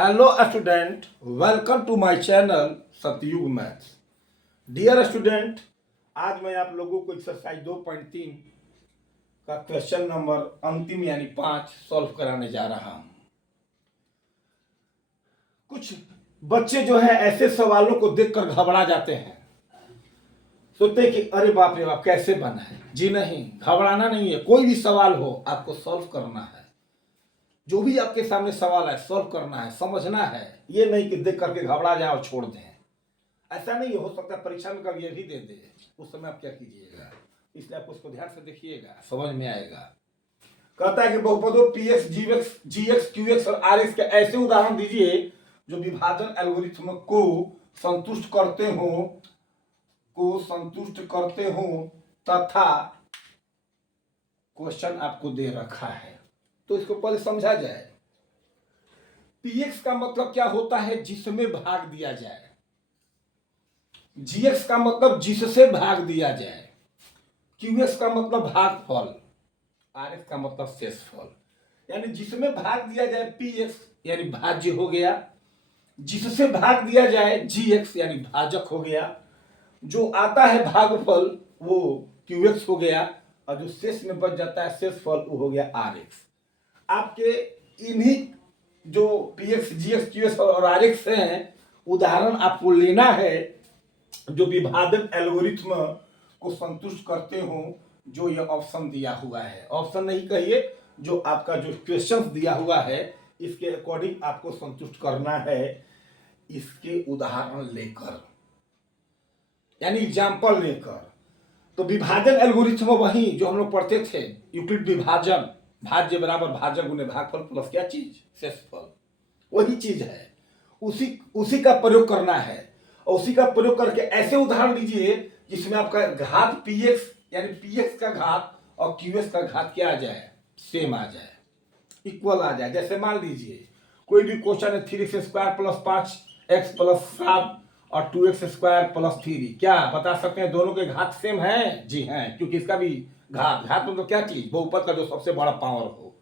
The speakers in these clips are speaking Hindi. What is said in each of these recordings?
Hello student, welcome to my channel Satyug maths. Dear student, आज मैं आप लोगों को एक्सरसाइज 2.3 का क्वेश्चन नंबर अंतिम यानी 5 सॉल्व कराने जा रहा हूं। कुछ बच्चे जो है ऐसे सवालों को देखकर घबरा जाते हैं, सोचते हैं कि अरे बाप रे बाप कैसे बना है। जी नहीं, घबराना नहीं है। कोई भी सवाल हो आपको सॉल्व करना है। जो भी आपके सामने सवाल है सॉल्व करना है, समझना है। ये नहीं कि देख करके घबरा जाए और छोड़ दें। ऐसा नहीं हो सकता परीक्षा में कभी ये भी दे दे, उस समय आप क्या कीजिएगा। इसलिए आप उसको ध्यान से देखिएगा, समझ में आएगा। कहता है कि बहुपदों पी एक्स जी एक्स क्यू एक्स और आर एक्स के ऐसे उदाहरण दीजिए जो विभाजन एल्गोरिथ्म को संतुष्ट करते हो तथा क्वेश्चन आपको दे रखा है। तो इसको पहले समझा जाए। पीएक्स का मतलब क्या होता है? जिसमें भाग दिया जाए। जीएक्स का मतलब जिससे भाग दिया जाए। क्यूएक्स का मतलब भागफल। आरएक्स का मतलब शेषफल। यानी जिसमें भाग दिया जाए पीएक्स यानी भाज्य हो गया, जिससे भाग दिया जाए जीएक्स यानी भाजक हो गया, जो आता है भागफल वो क्यूएक्स हो गया, और जो शेष में बच जाता है शेषफल वो हो गया आरएक्स। आपके इन्हीं जो पीएक्स जीएक्स क्यूएक्स और आरएक्स हैं, उदाहरण आपको लेना है जो विभाजन एल्गोरिथ्म को संतुष्ट करते हो। जो ये ऑप्शन दिया हुआ है, ऑप्शन नहीं कहिए, जो आपका जो क्वेश्चन दिया हुआ है इसके अकॉर्डिंग आपको संतुष्ट करना है। इसके उदाहरण लेकर यानी एग्जाम्पल लेकर। तो विभाजन एल्गोरिथ्म वही जो हम लोग पढ़ते थे, यूक्लिड विभाजन, भाज्य बराबर भाजक गुने भागफल प्लस क्या चीज शेषफल, वही चीज है। उसी का प्रयोग करना है, और उसी का प्रयोग करके ऐसे उदाहरण दीजिए जिसमें आपका घात पीएक्स यानी पीएक्स का घात और क्यूएक्स का घात क्या आ जाए, सेम आ जाए, इक्वल आ जाए। जैसे मान लीजिए कोई भी क्वेश्चन है 3x² + 5x + 7 और 2x² + 3, क्या बता सकते हैं दोनों के घात सेम है? जी हैं, क्योंकि इसका भी घात मतलब क्या चीज, बहुपद का जो सबसे बड़ा पावर हो।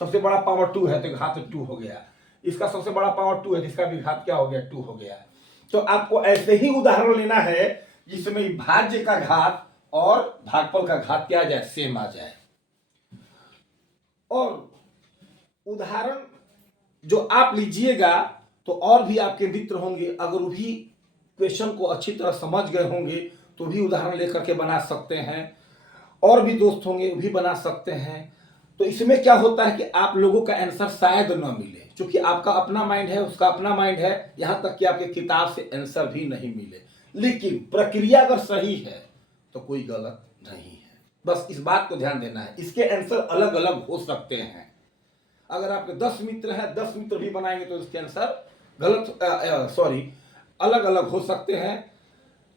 सबसे बड़ा पावर 2 है तो घात 2 हो गया। इसका सबसे बड़ा पावर 2 है जिसका भी घात क्या हो गया, 2 हो गया। तो आपको ऐसे ही उदाहरण लेना है जिसमें भाज्य का घात और भागफल का घात क्या आ जाए, सेम आ जाए। और उदाहरण जो आप लीजिएगा तो और भी आपके मित्र होंगे, अगर वो भी क्वेश्चन को अच्छी तरह समझ गए होंगे तो भी उदाहरण लेकर के बना सकते हैं। और भी दोस्त होंगे वो भी बना सकते हैं। तो इसमें क्या होता है कि आप लोगों का आंसर शायद न मिले, क्योंकि आपका अपना माइंड है, उसका अपना माइंड है, यहां तक कि आपके किताब से आंसर भी नहीं मिले। लेकिन प्रक्रिया अगर सही है तो कोई गलत नहीं है। बस इस बात को ध्यान देना है। इसके आंसर अलग अलग हो सकते हैं। अगर आपके 10 मित्र हैं, 10 मित्र भी बनाएंगे तो इसके आंसर अलग अलग हो सकते हैं।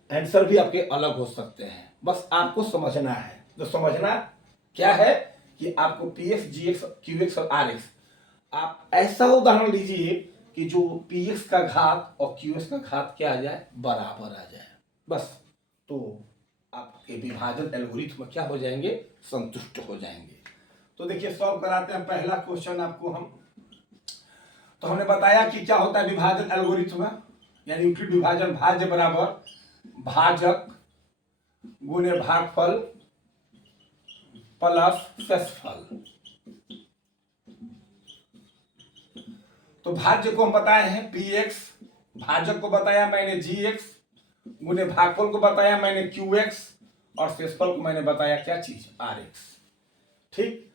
आंसर भी आपके अलग हो सकते हैं। बस आपको समझना है। तो समझना क्या है कि आपको पीएक्स जीएक्स क्यूएक्स और आरएक्स, आप ऐसा उदाहरण लीजिए कि जो पीएक्स का घात और क्यूएक्स का घात क्या आ जाए, बराबर आ जाए। बस तो आपके विभाजन एल्गोरिथ्म क्या हो जाएंगे, संतुष्ट हो जाएंगे। तो देखिए सॉल्व कराते हैं पहला क्वेश्चन आपको हम। तो हमने बताया कि क्या होता है विभाजन एल्गोरिथ्म, यानी यूक्लिड विभाजन भाज्य बराबर भाजक गुने भागफल प्लस शेषफल। तो भाज्य को हम बताए हैं px, भाजक को बताया मैंने gx, गुने भागफल को बताया मैंने qx, और शेषफल को मैंने बताया क्या चीज, rx। ठीक,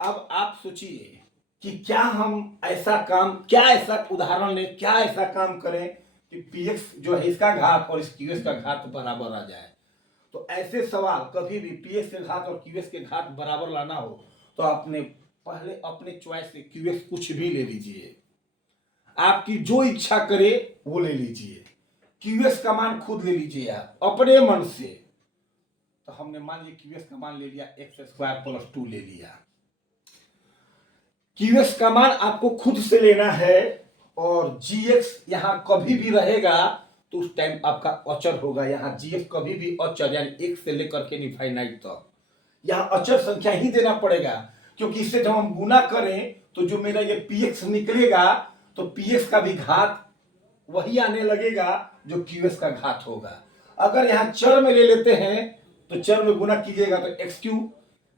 अब आप सोचिए कि क्या ऐसा उदाहरण लें, क्या ऐसा काम करें कि px जो है इसका घात और इस qx का घात बराबर आ जाए। तो ऐसे सवाल कभी भी px के घात और qx के घात बराबर लाना हो तो आपने पहले अपने चॉइस से qx कुछ भी ले लीजिए, आपकी जो इच्छा करे वो ले लीजिए। क्यूएस का मान खुद ले लीजिए आप अपने मन से। तो हमने मान लिया क्यूएस का मान ले लिया x² + 2 ले लिया। क्यूएस का मान आपको खुद से लेना है, और जीएक्स यहां कभी भी रहेगा तो उस टाइम आपका अचर होगा। यहां जीएक्स कभी भी अचर यानी 1 से लेकर के इनफाइनाइट तक यहां अचर संख्या ही देना पड़ेगा, क्योंकि इससे जब हम गुना करें तो जो मेरा ये पीएक्स निकलेगा तो पी एक्स का भी घात वही आने लगेगा जो क्यू एक्स का घात होगा। अगर यहाँ चर में ले लेते हैं तो चर में गुना कीजिएगा तो एक्स क्यू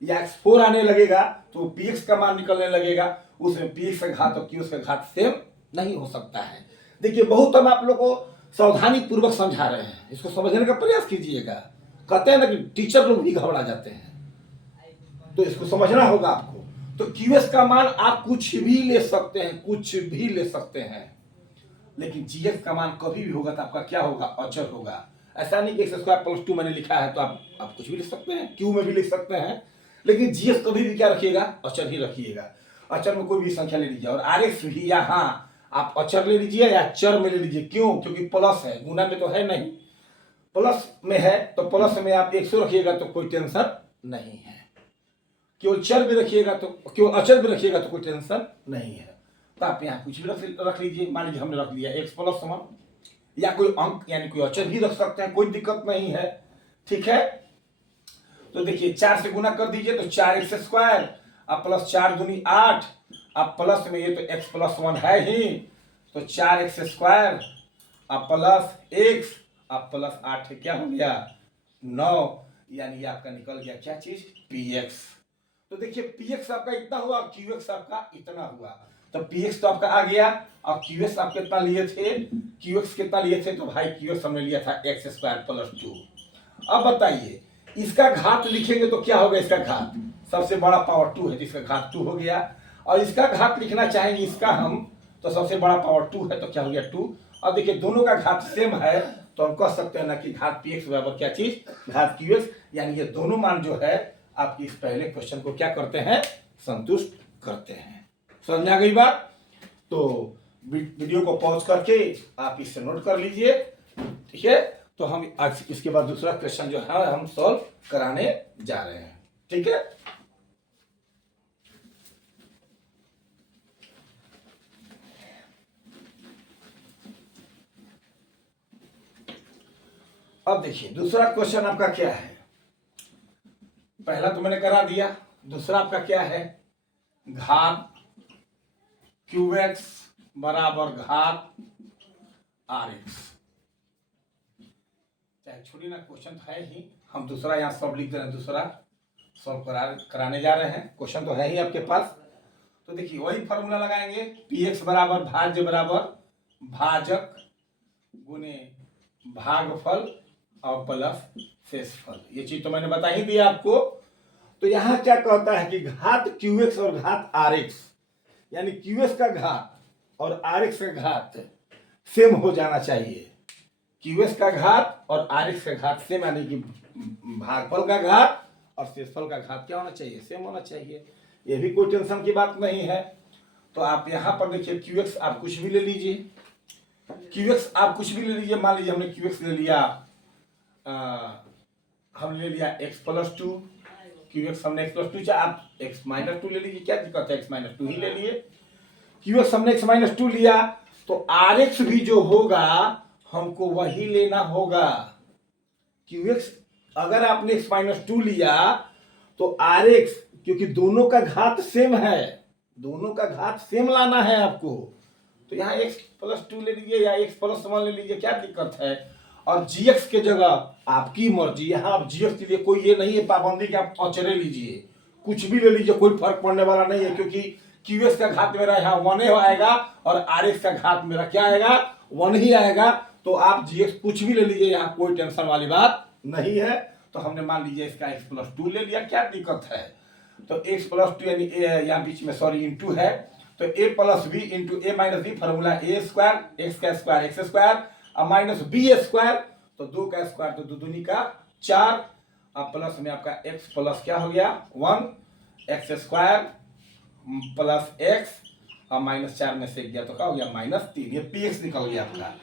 या एक्स फोर आने लगेगा, तो पी एक्स का मान निकलने लगेगा। उसमें पी एक्स का घात और क्यू एक्स का घात सेम नहीं हो सकता है। देखिए बहुत हम आप लोग को सावधानी पूर्वक समझा रहे हैं, इसको समझने का प्रयास कीजिएगा। कहते हैं ना कि टीचर लोग भी घबरा जाते हैं, तो इसको समझना होगा आपको। तो क्यू एस का मान आप कुछ भी ले सकते हैं, कुछ भी ले सकते हैं, लेकिन जी एस का मान कभी भी होगा तो आपका क्या होगा, अचर होगा। ऐसा नहीं कि एक्स स्क्वायर प्लस 2 मैंने लिखा है तो आप कुछ भी लिख सकते हैं, क्यू में भी लिख सकते हैं, लेकिन जी एस कभी भी क्या रखिएगा, अचर ही रखिएगा। अचर में कोई भी संख्या ले लीजिए, और आर एक्स भी यहाँ आप अचर ले लीजिए या चर में ले लीजिए। क्यों? क्योंकि प्लस है, गुना में तो है नहीं, प्लस में है तो प्लस में आप 100 रखिएगा तो कोई टेंशन नहीं है। केवल चर भी रखिएगा तो, केवल अचर भी रखिएगा तो कोई टेंशन नहीं है। तो आप यहाँ कुछ भी रख लीजिए। मान लीजिए हमने रख लिया एक्स प्लस 1, या कोई अंक यानी कोई अचर भी रख सकते हैं, कोई दिक्कत नहीं है, ठीक है। तो देखिए 4 से गुना कर दीजिए तो 4x स्क्वायर, अब प्लस 4 दूनी 8, अब प्लस में ये तो x प्लस 1 है ही, तो 4x स्क्वायर, अब प्लस x, अब प्लस 8 है, क्या हो गया 9, यानी आपका निकल गया क्या चीज, px। तो देखिए px आपका इतना हुआ, qx आपका इतना हुआ। तो px तो आपका आ गया, और qx आप कितना लिए थे, qx कितना लिए थे, तो भाई qx हमने लिया था x स्क्वायर प्लस 2। अब बताइए इसका घात लिखेंगे तो क्या होगा, इसका घात सबसे बड़ा पावर 2 है तो इसका घात 2 हो गया, और इसका घात लिखना चाहेंगे इसका हम, तो सबसे बड़ा पावर 2 है तो क्या हो गया 2। अब देखिए दोनों का घात सेम है तो हम कह सकते हैं ना कि घात px बराबर क्या चीज, घात qx, यानी ये दोनों मान जो है आपकी इस पहले क्वेश्चन को क्या करते हैं, संतुष्ट करते हैं। समझ में आ गई बात? तो वीडियो को पॉज करके आप इससे नोट कर लीजिए, ठीक है। तो हम आज इसके बाद दूसरा क्वेश्चन जो है हम सॉल्व कराने जा रहे हैं, ठीक है। अब देखिए दूसरा क्वेश्चन आपका क्या है, पहला तो मैंने करा दिया, दूसरा आपका क्या है, घात qx बराबर घात rx। चाहे छोड़ी ना, क्वेश्चन तो है ही, हम दूसरा यहाँ सब लिख दे रहे हैं, दूसरा सॉल्व कराने जा रहे हैं, क्वेश्चन तो है ही आपके पास। तो देखिए वही फॉर्मूला लगाएंगे, px बराबर भाज्य बराबर भाजक गुने भागफल और प्लस शेषफल, ये चीज तो मैंने बता ही दिया आपको। तो यहाँ क्या कहता है कि घात qx और घात rx, यानी qx का घात और rx का घात सेम हो जाना चाहिए। qx का घात और rx का घात सेम, यानी कि भागफल का घात और शेषफल का घात क्या होना चाहिए, सेम होना चाहिए। ये भी कोई टेंशन की बात नहीं है। तो आप यहाँ पर देखिए qx आप कुछ भी ले लीजिए, qx आप कुछ भी ले लीजिए। मान लीजिए हमने qx ले लिया, हम ले लिया x प्लस 2, qx हमने x प्लस 2, चाहे आप x माइनस 2 ले लीजिए, क्या दिक्कत है, x माइनस 2 ही ले लिए। qx हमने x माइनस 2 लिया तो rx भी जो होगा हमको वही लेना होगा। qx अगर आपने x माइनस 2 लिया तो rx, क्योंकि दोनों का घात सेम है, दोनों का घात सेम लाना है आपको, तो यहाँ x प्लस 2 ले लीजिए या x प्लस 1 ले लीजिए, क्या दिक्कत है। और gx के जगह आपकी मर्जी, यहाँ आप gx के लिए कोई ये नहीं है पाबंदी कि आप अचरे लीजिए, कुछ भी ले लीजिए, कोई फर्क पड़ने वाला नहीं है, क्योंकि qx का घात मेरा यहाँ 1 आएगा और rx का घात मेरा क्या आएगा, 1 ही आएगा। तो आप gx कुछ भी ले लीजिए, यहाँ कोई टेंशन वाली बात नहीं है। तो हमने मान लीजिए इसका x प्लस 2 ले लिया, क्या दिक्कत है। तो x प्लस 2 यानी यहाँ बीच में सॉरी इंटू है, तो a plus b into a minus b, formula a square, x का स्क्वायर एक्स स्क्वायर, अब माइनस बी स्क्वायर, तो 2 का स्क्वायर तो 2 दूनी का 4, अब प्लस में आपका x प्लस क्या हो गया 1, एक्स स्क्वायर प्लस एक्स, अब माइनस 4 में से गया तो क्या हो गया -3, ये px निकल गया आपका।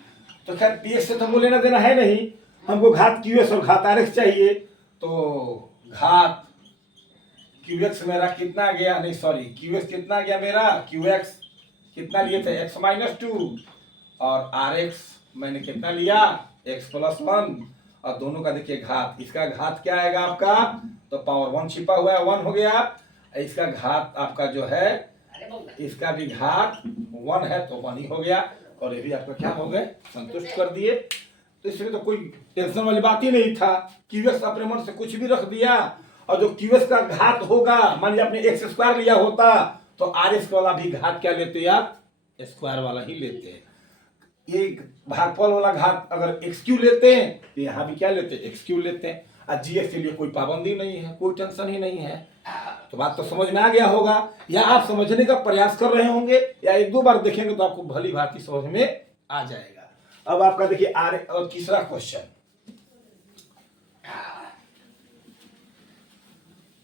तो खैर px से तो हमको लेना देना है नहीं, हमको घात qs और घात rx चाहिए। तो घात qx मेरा कितना गया, नहीं सॉरी qx कितना गया मेरा, qx कितना लिए थे x माइनस 2, और rx मैंने कितना लिया x प्लस 1, और दोनों का देखिए घात, इसका घात क्या आएगा आपका, तो पावर 1 छिपा हुआ है 1 हो गया, इसका घात आपका जो है इसका भी घात 1 है तो 1 ही हो गया, और ये भी आपका क्या हो गए, संतुष्ट कर दिए। तो इसमें तो कोई टेंशन वाली बात ही नहीं था। क्यूएस अपने मन से कुछ भी रख दिया, और जो क्यूएस का घात होगा, मान लिया आपने एक्स स्क्वायर लिया होता तो आर एक्स वाला भी घात क्या लेते आप, स्क्वायर वाला ही लेते हैं। एक भागफल वाला घात अगर एक्स क्यू लेते हैं तो यहाँ भी क्या लेते हैं, एक्स क्यू लेते हैं। और जीएक्स के लिए कोई पाबंदी नहीं है, कोई टेंशन ही नहीं है। तो बात तो समझ में आ गया होगा, या आप समझने का प्रयास कर रहे होंगे, या एक दो बार देखेंगे तो आपको भली भांति समझ में आ जाएगा। अब आपका देखिए और तीसरा क्वेश्चन,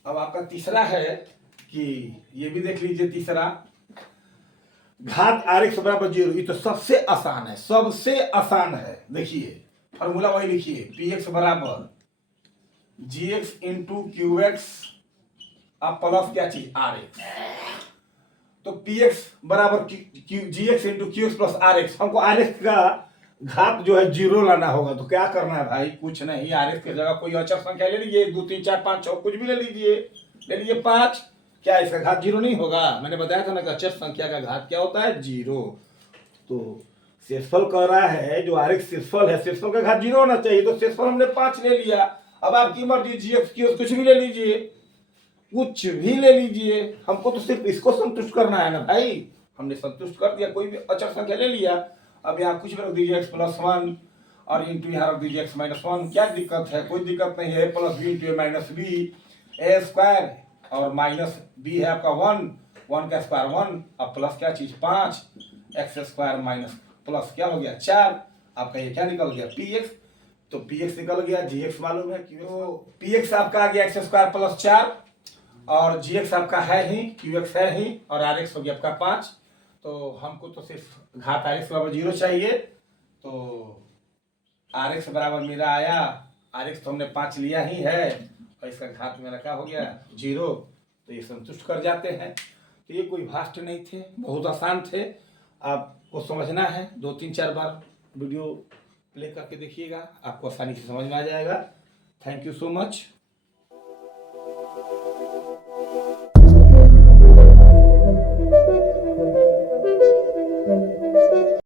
अब आपका तीसरा है कि ये भी देख लीजिए, तीसरा घात आर एक्स बराबर 0। ये तो सबसे आसान है, सबसे आसान है। देखिए फॉर्मूला वही लिखिए, पी एक्स बराबर G X into Q X अब प्लस क्या चीज आर एक्स। तो पी एक्स बराबर G X into Q X plus R X. हमको आर एक्स का घात जो है 0 लाना होगा। तो क्या करना है भाई, कुछ नहीं, आर एक्स की जगह कोई अचर संख्या ले लीजिए, 2 3 4 5 6 कुछ भी ले लीजिए, ले लीजिए 5। क्या इसका घात 0 नहीं होगा? मैंने बताया था ना कि अचर संख्या का घात क्या होता है, 0। तो शेषफल कह रहा है, जो आर एक्स शेषफल है, शेषफल का घात 0 होना चाहिए। तो शेषफल हमने 5 ले लिया। अब आपकी मर्जी, जी एक्स क्यू एक्स कुछ भी ले लीजिए, कुछ भी ले लीजिए, हमको तो सिर्फ इसको संतुष्ट करना है ना भाई। हमने संतुष्ट कर दिया, कोई भी अचर संख्या ले लिया। अब यहाँ कुछ भी रख दीजिए, एक्स प्लस 1 और इंटू यहाँ रख दीजिए एक्स माइनस 1। क्या दिक्कत है? कोई दिक्कत नहीं है। Plus b into a minus B, A square और माइनस बी है आपका 1 का स्क्वायर 1, अब प्लस क्या चीज 5, एक्स स्क्वायर माइनस प्लस क्या हो गया 4। आपका ये क्या निकल गया, पी एक्स। तो पी एक्स निकल गया, जी एक्स मालूम है, क्यों पी एक्स आपका आ गया एक्स स्क्वायर प्लस 4, और जी एक्स आपका है ही, क्यू एक्स है ही, और आर एक्स हो गया आपका 5। तो हमको तो सिर्फ घात आर एक्स बराबर 0 चाहिए। तो आर एक्स बराबर मेरा आया, आर एक्स तो हमने 5 लिया ही है, और इसका घात मेरा क्या हो गया 0। तो ये संतुष्ट कर जाते हैं। तो ये कोई भाष्ट नहीं थे, बहुत आसान थे। आपको समझना है, 2 3 4 बार वीडियो प्ले करके देखिएगा, आपको आसानी से समझ में आ जाएगा। Thank you so much.